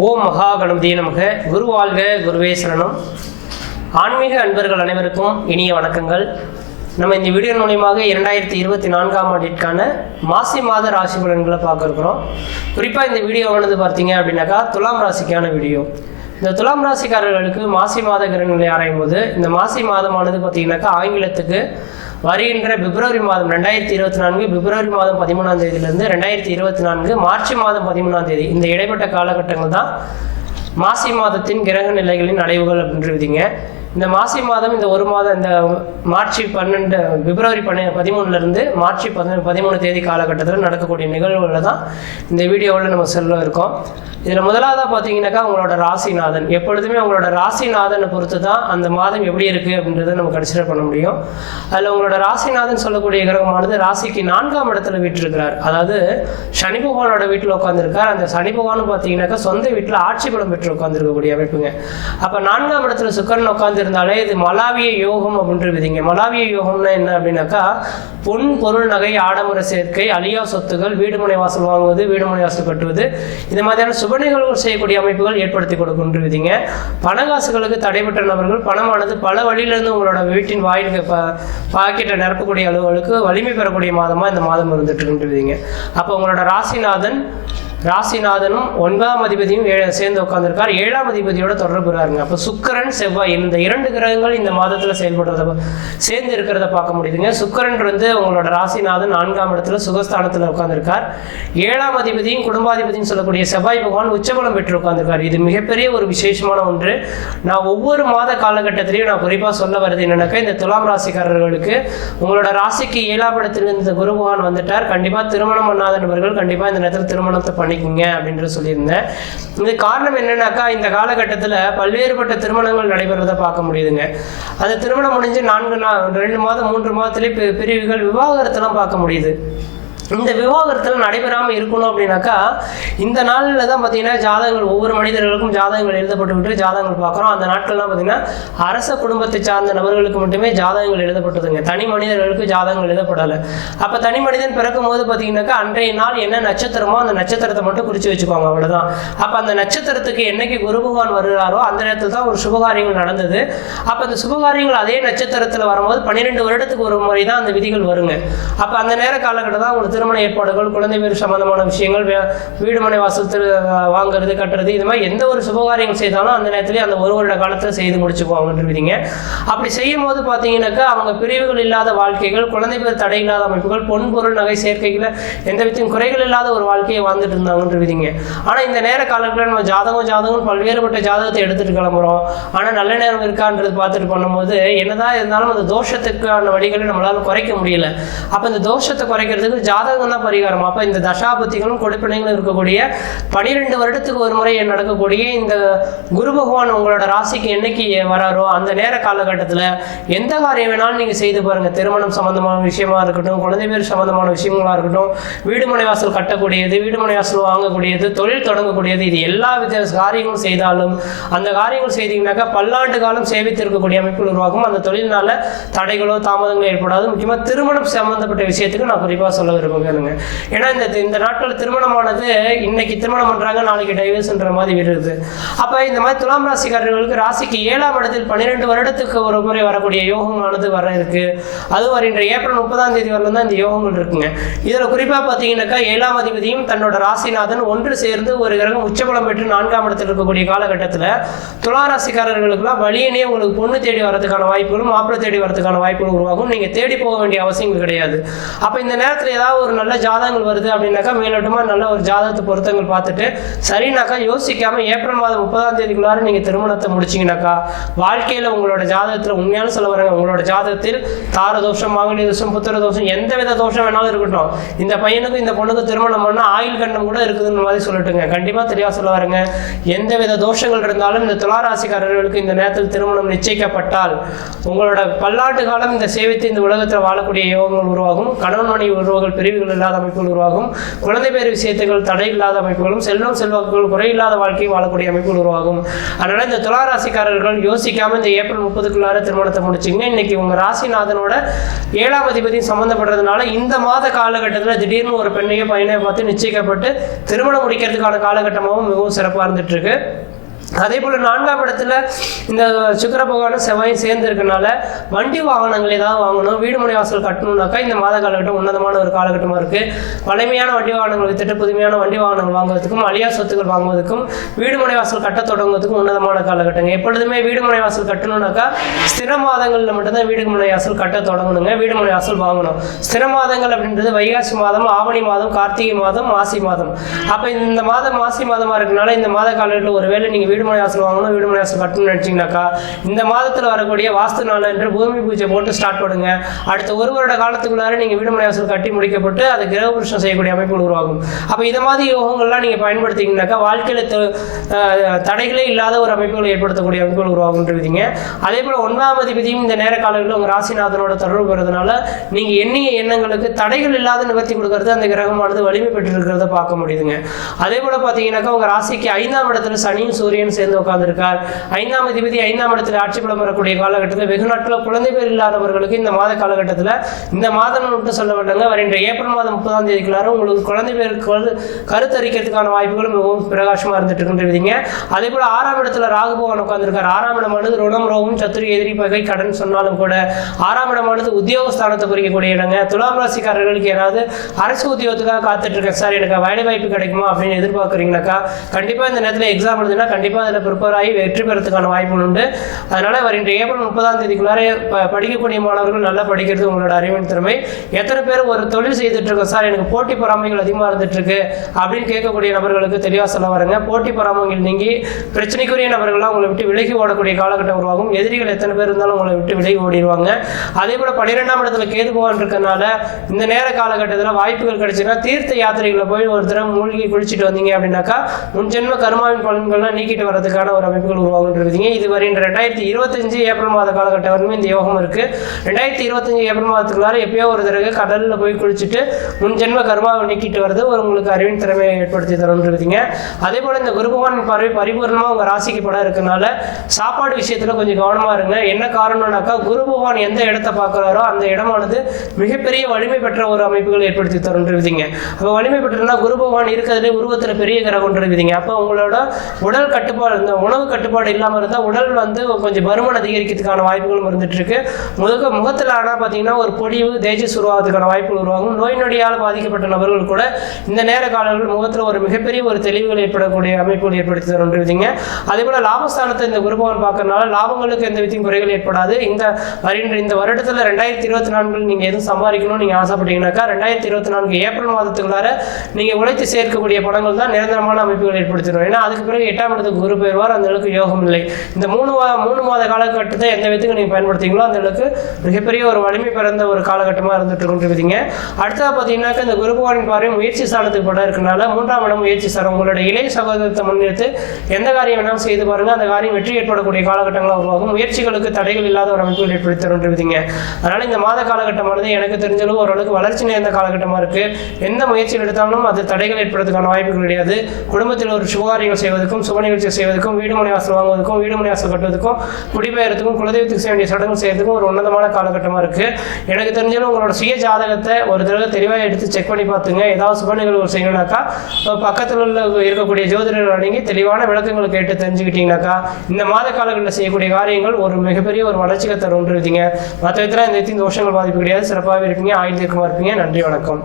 ஓம் மகா கணபதியே நமக. குரு வாழ்க, குருவே சரணம். ஆன்மீக அன்பர்கள் அனைவருக்கும் இனிய வணக்கங்கள். நம்ம இந்த வீடியோ மூலியமாக 2024ஆம் ஆண்டிற்கான மாசி மாத ராசி பலன்களை பார்க்க இருக்கிறோம். குறிப்பாக இந்த வீடியோவானது பார்த்தீங்க அப்படின்னாக்கா துலாம் ராசிக்கான வீடியோ. இந்த துலாம் ராசிக்காரர்களுக்கு மாசி மாத கிரகங்களை ஆராயும் போது இந்த மாசி மாதமானது பார்த்தீங்கன்னாக்கா ஆங்கிலத்துக்கு வருகின்ற பிப்ரவரி மாதம் 2024 பிப்ரவரி மாதம் 13ஆம் தேதியிலிருந்து 2024 மார்ச் மாதம் 13ஆம் தேதி இந்த இடைப்பட்ட காலகட்டங்கள் தான் மாசி மாதத்தின் கிரக நிலைகளின் அடைவுகள் அப்படின்றீங்க. இந்த மாசி மாதம் இந்த ஒரு மாதம் இந்த மார்ச் 12 பிப்ரவரி 13லேருந்து மார்ச் 13 தேதி காலகட்டத்தில் நடக்கக்கூடிய நிகழ்வுகளை தான் இந்த வீடியோவில் நம்ம சொல்ல இருக்கோம். இதில் முதலாவதாக பார்த்தீங்கன்னாக்கா உங்களோட ராசிநாதன். எப்பொழுதுமே உங்களோட ராசிநாதனை பொறுத்து தான் அந்த மாதம் எப்படி இருக்குது அப்படின்றத நம்ம கன்சிடர் பண்ண முடியும். அதில் உங்களோட ராசிநாதன் சொல்லக்கூடிய கிரகமானது ராசிக்கு 4ஆம் இடத்துல வீற்றிருக்கிறார். அதாவது சனி பகவானோட வீட்டில் உட்காந்துருக்கார். அந்த சனி பகவான் பார்த்தீங்கன்னாக்கா சொந்த வீட்டில் ஆட்சி பலம் பெற்று உட்காந்துருக்கக்கூடிய அமைப்புங்க. அப்போ 4ஆம் இடத்துல சுக்கிரன் உட்காந்து இருந்தாலே இது மலாவிய யோகம் அப்படின்றீங்க. மலாவிய யோகம்னா என்ன அப்படின்னாக்கா பொன் பொருள் நகை ஆடம்பர சேர்க்கை, அழியா சொத்துகள், வீடுமனை வாசல் வாங்குவது, வீடுமனை வாசல் கட்டுவது, இந்த மாதிரியான சுப நிகழ்வுகள் செய்யக்கூடிய அமைப்புகள் ஏற்படுத்தி கொடுக்கின்றீங்க. பணகாசுகளுக்கு தடைபெற்ற நபர்கள் பணமானது பல வழியிலிருந்து உங்களோட வீட்டின் வாயிலுக்கு பாக்கெட்டை நிரப்பக்கூடிய அளவுகளுக்கு வலிமை பெறக்கூடிய மாதமா இந்த மாதம் இருந்துட்டு இருக்கின்றீங்க. அப்போ உங்களோட ராசிநாதனும் 9ஆம் அதிபதியும் சேர்ந்து உட்காந்துருக்கார். 7ஆம் அதிபதியோட தொடர்புறாருங்க. அப்போ சுக்கிரன் செவ்வாய் இந்த 2 கிரகங்கள் இந்த மாதத்தில் செயல்படுறத சேர்ந்து இருக்கிறத பார்க்க முடியுதுங்க. சுக்கிரன் உங்களோட ராசிநாதன் 4ஆம் இடத்துல சுகஸ்தானத்தில் உட்காந்துருக்கார். 7ஆம் அதிபதியும் குடும்பாதிபதியும் சொல்லக்கூடிய செவ்வாய் பகவான் உச்சபலம் பெற்று உட்காந்துருக்கார். இது மிகப்பெரிய ஒரு விசேஷமான ஒன்று. நான் ஒவ்வொரு மாத காலகட்டத்திலையும் நான் குறிப்பாக சொல்ல வருது என்னன்னாக்கா இந்த துலாம் ராசிக்காரர்களுக்கு உங்களோட ராசிக்கு 7ஆம் இடத்திலிருந்து இந்த குரு பகவான் வந்துட்டார். கண்டிப்பாக திருமணம் பண்ணாத நபர்கள் கண்டிப்பாக இந்த நேரத்தில் திருமணத்தை பண்ணிக்கோங்க அப்படின்ற சொல்லியிருந்தேன். இது காரணம் என்னன்னாக்கா இந்த காலகட்டத்தில் பல்வேறுபட்ட திருமணங்கள் நடைபெறதை பார்க்க முடியுதுங்க. அது திருமணம் முடிஞ்சு 2 மாதம் 3 மாதத்திலே பிரிவுகள் விவாகரத்தெல்லாம் பார்க்க முடியுது. இந்த விவாகரத்தில் நடைபெறாமல் இருக்கணும் அப்படின்னாக்கா இந்த நாளில் தான் பார்த்தீங்கன்னா ஜாதகங்கள் ஒவ்வொரு மனிதர்களுக்கும் ஜாதகங்கள் எழுதப்பட்டு விட்டு ஜாதகங்கள் பார்க்குறோம். அந்த நாட்கள்லாம் பார்த்தீங்கன்னா அரச குடும்பத்தை சார்ந்த நபர்களுக்கு மட்டுமே ஜாதகங்கள் எழுதப்பட்டதுங்க. தனி மனிதர்களுக்கு ஜாதகங்கள் எழுதப்படலை. அப்போ தனி மனிதன் பிறக்கும் போது பார்த்தீங்கன்னாக்கா அன்றைய நாள் என்ன நட்சத்திரமோ அந்த நட்சத்திரத்தை மட்டும் குறித்து வச்சுக்கோங்க, அவ்வளோதான். அப்போ அந்த நட்சத்திரத்துக்கு என்னைக்கு குரு பகவான் வருகிறாரோ அந்த நேரத்தில் தான் ஒரு சுபகாரியங்கள் நடந்தது. அப்போ அந்த சுபகாரியங்கள் அதே நட்சத்திரத்தில் வரும்போது 12 வருடத்துக்கு ஒரு முறை தான் அந்த விதிகள் வருங்க. அப்போ அந்த நேர காலகட்டம் தான் உங்களுக்கு திருமண ஏற்பாடுகள், குழந்தை பேர் சம்பந்தமான விஷயங்கள், வீடுமனை வாசல் வாங்குறது கட்டுறது, இது மாதிரி எந்த ஒரு சுபகாரியங்கள் செய்தாலும் அந்த நேரத்திலேயே அந்த 1 வருட காலத்தில் செய்து முடிச்சுக்குவாங்கன்றீங்க. அப்படி செய்யும் போது பார்த்தீங்கன்னாக்கா அவங்க பிரிவுகள் இல்லாத வாழ்க்கைகள், குழந்தை பேர் தடை இல்லாத அமைப்புகள், பொன் பொருள் நகை சேர்க்கைகளை எந்த விதத்தையும் குறைகள் இல்லாத ஒரு வாழ்க்கையை வாழ்ந்துட்டு இருந்தாங்கன்றீங்க. ஆனால் இந்த நேர காலத்தில் நம்ம ஜாதகம் பல்வேறுபட்ட ஜாதகத்தை எடுத்துட்டு கிளம்புறோம். ஆனால் நல்ல நேரம் இருக்கான்றது பார்த்துட்டு பண்ணும்போது என்னதான் இருந்தாலும் அந்த தோஷத்துக்கான வழிகளை நம்மளால குறைக்க முடியல. அப்போ இந்த தோஷத்தை குறைக்கிறதுக்கு ஜாதகம் தான் பரிகாரம். அப்ப இந்த தசாபத்திகளும் கொடுப்பினைகளும் இருக்கக்கூடிய 12 வருடத்துக்கு ஒரு முறை நடக்கக்கூடிய இந்த குரு பகவான் உங்களோட ராசிக்கு என்னைக்கு வராரோ அந்த நேர காலகட்டத்தில் எந்த காரியம் வேணாலும் நீங்க செய்து பாருங்க. திருமணம் சம்பந்தமான விஷயமா இருக்கட்டும், குழந்தை பேர் சம்பந்தமான விஷயங்களா இருக்கட்டும், வீடுமனை வாசல் கட்டக்கூடியது, வீடுமனை வாசல் வாங்கக்கூடியது, தொழில் தொடங்கக்கூடியது, இது எல்லா வித காரியங்களும் செய்தாலும் அந்த காரியங்கள் செய்தீங்கன்னாக்கா பல்லாண்டு காலம் சேவித்திருக்கக்கூடிய அமைப்புகள் உருவாகும். அந்த தொழில்னால தடைகளோ தாமதங்களோ ஏற்படாது. முக்கியமா திருமணம் சம்பந்தப்பட்ட விஷயத்துக்கு நான் குறிப்பாக சொல்ல விரும்புகிறேன். ஏன்னா இந்த நாட்கள் திருமணமானது இன்னைக்கு திருமணம் பண்றாங்க, நாளைக்கு டைவர்ஸ்ன்ற மாதிரி வருது. அப்ப இந்த மாதிரி துலாம் ராசிக்காரர்களுக்கு ராசிக்கு 7ஆம் இடத்தில் 12 வருடத்துக்கு ஒரு முறை வரக்கூடிய யோகமானது வர இருக்கு. அது வருகின்ற ஏப்ரல் 30ஆம் தேதி வரலாம் தான் இந்த யோகங்கள் இருக்குங்க. இதுல குறிப்பா பாத்தீங்கன்னாக்கா 7ஆம் அதிபதியும் தன்னோட ராசிநாதன் ஒன்று சேர்ந்து ஒரு கிரகம் உச்சபலம் பெற்று 4ஆம் இடத்தில் இருக்கக்கூடிய காலகட்டத்தில் துலா ராசிக்காரர்களுக்குலாம் வழியனே உங்களுக்கு பொண்ணு தேடி வரதுக்கான வாய்ப்புகளும் மாப்பிள்ளை தேடி வரதுக்கான வாய்ப்புகளும் உருவாகும். நீங்க தேடி போக வேண்டிய அவசியம் கிடையாது. அப்ப இந்த நேரத்தில் ஏதாவது ஒரு நல்ல ஜாதகங்கள் வருது அப்படின்னாக்கா மேலோட்டமா நல்ல ஒரு ஜாதகத்தை பொருத்தங்கள் பார்த்துட்டு சரினாக்கா யோசிக்காம ஏப்ரல் மாதம் 30ஆம் தேதிக்குள்ளார நீங்க திருமணத்தை முடிச்சீங்கன்னாக்கா வாழ்க்கையில உங்களோட ஜாதகத்துல உண்மையான சொல்ல வரங்க, உங்களோட ஜாதகத்தில் தார தோஷம், மாங்கனி தோஷம், புத்திர தோஷம், எந்த வித தோஷம் வேணாலும் இருக்கட்டும், இந்த பையனுக்கும் இந்த பொண்ணுக்கு திருமணம் பண்ணா ஆயுள் கண்டம் கூட இருக்குதுன்னு மாதிரி சொல்லட்டுங்க. கண்டிப்பா தெளிவா சொல்ல வரங்க, எந்த வித தோஷங்கள் இருந்தாலும் இந்த துளாராசிக்காரர்களுக்கு இந்த நேரத்தில் திருமணம் நிச்சயிக்கப்பட்டால் உங்களோட பல்லாண்டு காலம் இந்த சேவித்து இந்த உலகத்தில் வாழக்கூடிய யோகங்கள் உருவாகும். கணவன் மனைவி உறவுகள் பிரிவுகள் இல்லாத அமைப்புகள் உருவாகும். குழந்தை பேர் விஷயத்துகள் தடை இல்லாத அமைப்புகளும், செல்வம் செல்வாக்குகள் குறையில்லாத வாழ்க்கையை வாழக்கூடிய அமைப்புகள் உருவாகும். அதனால இந்த துலா ராசிக்காரர்கள் யோசிக்காம இந்த ஏப்ரல் 30க்குள்ளார திருமணத்தை முடிச்சிங்க. இன்னைக்கு உங்க ராசிநாதனோட 7ஆம் அதிபதி சம்பந்தப்படுறதுனால இந்த மாத காலகட்டத்தில் திடீர்னு ஒரு பெண்ணையோ பையனையோ பார்த்து நிச்சயிக்கப்பட்டு திருமணம் முடிக்கிறதுக்கான காலகட்டமாகவும் மிகவும் சிறப்பாக இருந்துட்டு இருக்கு. அதே போல 4ஆம் இடத்துல இந்த சுக்கிர பகவானும் செவ்வாயும் சேர்ந்து இருக்கனால வண்டி வாகனங்கள் ஏதாவது வாங்கணும், வீடு மனை வாசல் கட்டணும்னாக்கா இந்த மாத காலகட்டம் உன்னதமான ஒரு காலகட்டமாக இருக்கு. பழமையான வண்டி வாகனங்கள் வித்துட்டு புதுமையான வண்டி வாகனங்கள் வாங்குவதற்கும், அழியா சொத்துக்கள் வாங்குவதற்கும், வீடு மனை வாசல் கட்ட தொடங்குவதற்கும் உன்னதமான காலகட்டங்க. எப்பொழுதுமே வீடு மனை வாசல் கட்டணும்னாக்கா ஸ்திர மாதங்களில் மட்டும்தான் வீடு மனை வாசல் கட்ட தொடங்கணுங்க, வீடு மனை வாசல் வாங்கணும். ஸ்திர மாதங்கள் அப்படின்றது வைகாசி மாதம், ஆவணி மாதம், கார்த்திகை மாதம், மாசி மாதம். அப்போ இந்த மாதம் மாசி மாதமாக இருக்கனால இந்த மாத காலகட்டத்தில் ஒருவேளை நீங்கள் வீடு மனை வாசல் வாங்கணும், வீடு மனை வாசல் கட்டணும்னு நினைச்சீங்கன்னாக்கா இந்த மாதத்தில் வரக்கூடிய வாஸ்து நாள் என்று பூமி பூஜை போட்டு ஸ்டார்ட் பண்ணுங்க. அடுத்த ஒரு வருட காலத்துக்குள்ளார நீங்க வீடு மனை வாசல் கட்டி முடிக்கப்பட்டு அது கிரக புருஷம் செய்யக்கூடிய அமைப்புகள் உருவாகும். அப்போ இந்த மாதிரி யோகங்கள்லாம் நீங்க பயன்படுத்திங்கனாக்கா வாழ்க்கையில தடைகளே இல்லாத ஒரு அமைப்புகளை ஏற்படுத்தக்கூடிய அமைப்புகள் உருவாகுன்றீங்க. அதே போல 9ஆம் அதிபதியும் இந்த நேர காலங்களில் உங்க ராசிநாதனோட தொடர்பு பெறதுனால நீங்க எண்ணிய எண்ணங்களுக்கு தடைகள் இல்லாத நிவர்த்தி கொடுக்கறது அந்த கிரகமானது வலிமை பெற்று இருக்கிறத பார்க்க முடியுதுங்க. அதே போல பாத்தீங்கன்னாக்கா உங்க ராசிக்கு 5ஆம் இடத்துல சனியும் சூரியன் சேர்ந்து உட்கார்ந்திருக்கார். 5ஆம் அதிபதி 5ஆம் இடத்துல ஆட்சி பலம் பெறக்கூடிய காலகட்டத்தில் வெகு நாட்கள் குழந்தை பேர் இல்லாதவர்களுக்கு இந்த மாத காலகட்டத்தில் இந்த மாதம் மட்டும் சொல்ல வேண்டாங்க, வருகின்ற ஏப்ரல் மாதம் 30ஆம் தேதிக்குள்ளார உங்களுக்கு குழந்தை பேருக்கு கருத்தரிக்கிறதுக்கான வாய்ப்புகளும் மிகவும் பிரகாசமா இருந்துட்டு இருக்கின்றீங்க. அதே போல 6ஆம் இடத்துல ராகு பகவான் உட்கார்ந்திருக்கார். 6ஆம் இடமானது ருணம், ரோகம், சத்துரு, எதிரி, பகை, கடன் சொன்னாலும் கூட 6ஆம் இடமானது உத்தியோகஸ்தானத்தை குறிக்கக்கூடிய இடங்க. துலாம் ராசிக்காரர்களுக்கு யாராவது அரசு உத்தியோகத்துக்காக காத்துட்டு இருக்கேன் சார், எனக்கு வேலை வாய்ப்பு கிடைக்குமா அப்படின்னு எதிர்பார்க்குறீங்கனாக்கா கண்டிப்பா இந்த நேரத்தில் எக்ஸாம் எழுதுனா கண்டிப்பா அதில் ப்ரிப்பேர் ஆகி வெற்றி பெறதுக்கான வாய்ப்புகள் உண்டு. அதனால வருகின்ற ஏப்ரல் 30ஆம் தேதிக்குள்ளார படிக்கக்கூடிய மாணவர்கள் நல்லா படிக்கிறது உங்களோட அறிவின் திறமை. எத்தனை பேர் ஒரு தொழில் செய்துட்டு இருக்கோம் சார், எனக்கு போட்டி பொறாமைகள் அதிகமாக இருந்துட்டு இருக்கு அப்படின்னு கேட்கக்கூடிய நபர்களுக்கு தெளிவாக சொல்ல வரங்க. போட்டி பொறாமைகள் நீங்கி பிரச்சனைக்குரிய நபர்கள்லாம் உங்களை விட்டு விலகி ஓடக்கூடிய காலகட்டம் உருவாகும். எதிரிகள் எத்தனை பேர் இருந்தாலும் உங்களை விட்டு விலகி ஓடிடுவாங்க. அதே போல 12ஆம் இடத்துல கேது பகவான் இருக்கனால இந்த நேர காலகட்டத்தில் வாய்ப்புகள் கிடைச்சுன்னா தீர்த்த யாத்திரைகளை போய் ஒரு தடவை மூழ்கி குளிச்சுட்டு வந்தீங்க அப்படின்னாக்கா முன்ஜென்ம கர்மாவின் பலன்கள்லாம் நீக்கிட்டு வர்றதுக்கான ஒரு அமைப்புகள் உருவாகும் இருக்குதுங்க. இது வருகின்ற 2025 ஏப்ரல் மாத காலகட்டம் வரைக்கும் இந்த யோகம் இருக்கு. 2025 ஏப்ரல் மாதத்துக்குள்ளார எப்பயோ ஒரு தடவை கடலில் போய் குளிச்சுட்டு முன்ஜென்ம கர்மாவை நீக்கிட்டு வருது ஒரு உங்களுக்கு அறிவின் திறமையை ஏற்படுத்தி தரும் இருக்குதுங்க. அதே போல இந்த குரு பகவான் பார்வை பரிபூர்ணமா உங்க ராசிக்கு படம் இருக்கனால சாப்பாடு விஷயத்துல கொஞ்சம் கவனமா இருங்க. என்ன காரணம்னாக்கா குரு பகவான் எந்த இடத்தை பார்க்கிறாரோ அந்த இடமானது மிகப்பெரிய வலிமை பெற்ற ஒரு அமைப்புகள் ஏற்படுத்தி தரும் இருக்குதுங்க. அப்போ வலிமை பெற்றனா குரு பகவான் இருக்கிறதுலே உருவத்துல பெரிய கிரகம் இருக்குதுங்க. அப்போ உங்களோட உடல் கட்டுப்பாடு, இந்த உணவு கட்டுப்பாடு இல்லாமல் இருந்தால் உடல் கொஞ்சம் பருமன் அதிகரிக்கிறதுக்கான வாய்ப்புகளும் இருந்துட்டு இருக்கு. முகத்தில் ஆனால் பார்த்தீங்கன்னா ஒரு பொடிவு தேஜஸ் உருவாகிறதுக்கான வாய்ப்புகள் உருவாகும். நோய் நொடியால் பாதிக்கப்பட்ட நபர்கள் கூட இந்த நேர காலங்களில் முகத்தில் ஒரு மிகப்பெரிய ஒரு தெளிவுகள் ஏற்படக்கூடிய அமைப்புகள் ஏற்படுத்தி தருவீங்க. அதே போல லாபஸ்தானத்தை இந்த குரு பகவான் பார்க்கறதுனால லாபங்களுக்கு எந்த விதத்தையும் குறைகள் ஏற்படாது. இந்த வருடத்தில் 2024 நீங்க எதுவும் சம்பாதிக்கணும்னு நீங்க ஆசைப்பட்டீங்கன்னாக்கா 2024 ஏப்ரல் மாதத்துக்குள்ளார நீங்க உழைத்து சேர்க்கக்கூடிய படங்கள் தான் நிரந்தரமான அமைப்புகள் ஏற்படுத்திடும். ஏன்னா அதுக்கு பிறகு 8ஆம் இடத்துக்கு குரு பெயர்வார், அந்த அளவுக்கு யோகம் இல்லை. இந்த 3 மாத காலகட்டத்தை எந்த விதத்துக்கு நீங்க பயன்படுத்திங்களோ அந்த அளவுக்கு மிகப்பெரிய ஒரு வலிமை பிறந்த ஒரு காலகட்டமா இருந்துட்டு கொண்டிருக்கீங்க. அடுத்தது பார்த்தீங்கன்னாக்கா இந்த குரு பகவானின் பார்வை முயற்சி சாணத்துக்கு படம் இருக்கனால 3ஆம் இடம் முயற்சி சாரம். உங்களோட இளைய சகோதரத்தை முன்னிறுத்து எந்த காரியம் வேணாலும் செய்து பாருங்க, அந்த காரியம் வெற்றி ஏற்படக்கூடிய காலகட்டங்களாக உருவாகும். முயற்சிகளுக்கு தடைகள் இல்லாத ஒரு அமைப்புகள் ஏற்படுத்தி தருவீங்க. அதனால இந்த மாத காலகட்டமானது எனக்கு தெரிஞ்சளவு ஓரளவுக்கு வளர்ச்சி நேர்ந்த காலகட்டமா இருக்கு. எந்த முயற்சிகள் எடுத்தாலும் அது தடைகள் ஏற்படுறதுக்கான வாய்ப்புகள் கிடையாது. குடும்பத்தில் ஒரு சுபகாரியங்கள் செய்வதற்கும், சுப நிகழ்ச்சிகள் செய்வதற்கும், வீடு மனை வாசல் வாங்குவதற்கும், வீடு மனை வாசல் கட்டுவதற்கும், குடிபெயர்த்துக்கும், குலதெய்வத்துக்கு செய்ய வேண்டிய சடங்கு செய்யறதுக்கும் ஒரு உன்னதமான காலகட்டமா இருக்கு. எனக்கு தெரிஞ்சாலும் உங்களோட சுய ஜாதகத்தை ஒரு தடவை தெளிவாக எடுத்து செக் பண்ணி பார்த்துங்க. ஏதாவது சுப நிகழ்வு செய்யணும்னாக்கா பக்கத்தில் இருக்கக்கூடிய ஜோதிடர்கள் அடங்கி தெளிவான விளக்கங்களை கேட்டு தெரிஞ்சுக்கிட்டீங்கன்னாக்கா இந்த மாத காலங்களில் செய்யக்கூடிய காரியங்கள் ஒரு மிகப்பெரிய ஒரு வளர்ச்சிக்கு தருவீங்க. மற்ற விதத்தில் இந்த தோஷங்கள் பாதிப்பு கிடையாது. சிறப்பாகவே இருப்பீங்க, ஆயுள் தீர்க்கமாக இருப்பீங்க. நன்றி, வணக்கம்.